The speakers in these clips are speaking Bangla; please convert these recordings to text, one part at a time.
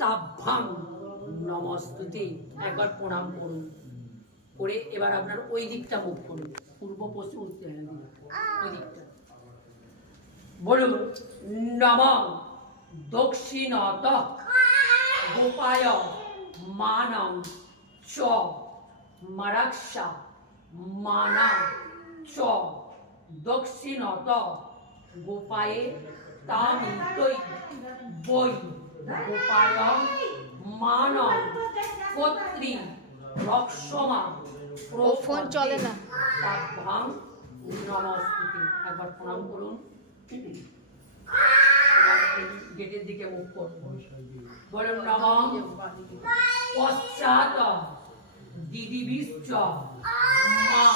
তাভ্যাং নমস্তুতে। একবার প্রণাম করুন, করে এবার আপনার ওই দিকটা মুখ করুন, পূর্ব পশ্চিম উত্তর, ওই দিকটা বলুন। নমঃ দক্ষিণতঃ গোপায় মানং চ মরাক্ষা মানা চ দক্ষিণতঃ গোপায়ে তামিতৈ বৈ গোপায় মানং কর্ত্রী রক্ষমা ফোন চলে না। তাভ্যাং নমস্তুতে। একবার প্রণাম করুন, গেটের দিকে মুখ করুন, বলুন নমঃ পশ্চাৎ দিদিবিশ্চ মা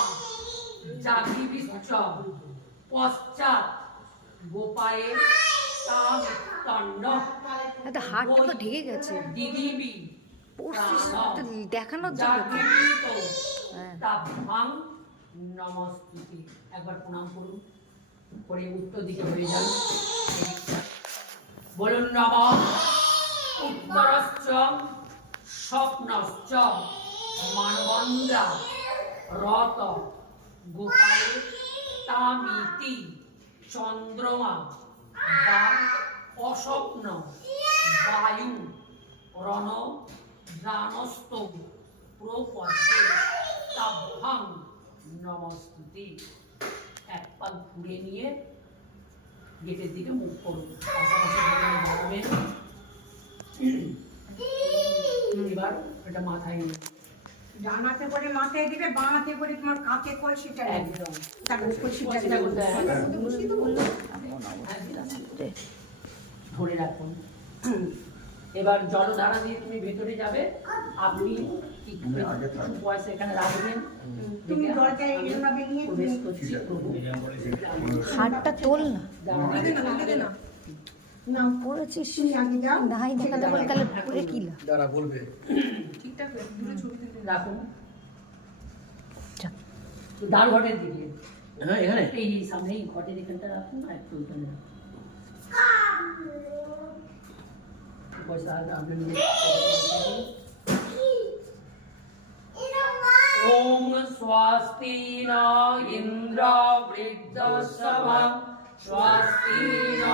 জাগিবিশ্চ পশ্চাৎ গোপায়ে তামিত্তন্ন একটা হাতটা তো ঢেকে গেছে দিদিবি দেখানোর জন্য। তাভ্যাং নমস্তুতে। একবার প্রণাম করুন, করে উত্তর দিকে হয়ে যান, বলুন নমঃ উত্তরশ্চ স্বপ্নশ্চ মানবন্দ্রা রত গোপালে তামিতি চন্দ্রমা বা অস্বপ্ন বায়ু রণ দানস্থ প্রপদ্যে তাভ্যাং নমস্তুতে। এক পাক ঘুরে নিয়ে গেটের দিকে মুখ করুন, দাঁড়াবেন। এবার এটা মাথায় নিয়ে ডান হাতে করে মাথায় দিবে, বাঁ হাতে করে তোমার কাকে কলসিটা একদম ধরে রাখুন। এবার জলধারা দিয়ে তুমি ভেতরে যাবে, আপনি পয়সা এখানে রাখবেন, তুমি দরজায় এইভাবে নিয়ে প্রবেশ করছি প্রভু। হাতটা তোল না, না না পড়েছিস তুমি আগে যাও। নাই দেখাতে বলে তাহলে পরে কি লাভ? দাঁড়া বলবে ঠিকঠাক দুটো ছবি তুলে রাখুন যা। দ্বার ঘটের দিকে, হ্যাঁ এখানে এই সামনেই ঘটের এখানটা রাখুন, আর একটু ওইখানে রাখুন। পয়সা আপনি ওম স্বস্তি ন ইন্দ্র বৃদ্ধ সভা স্বস্তি ন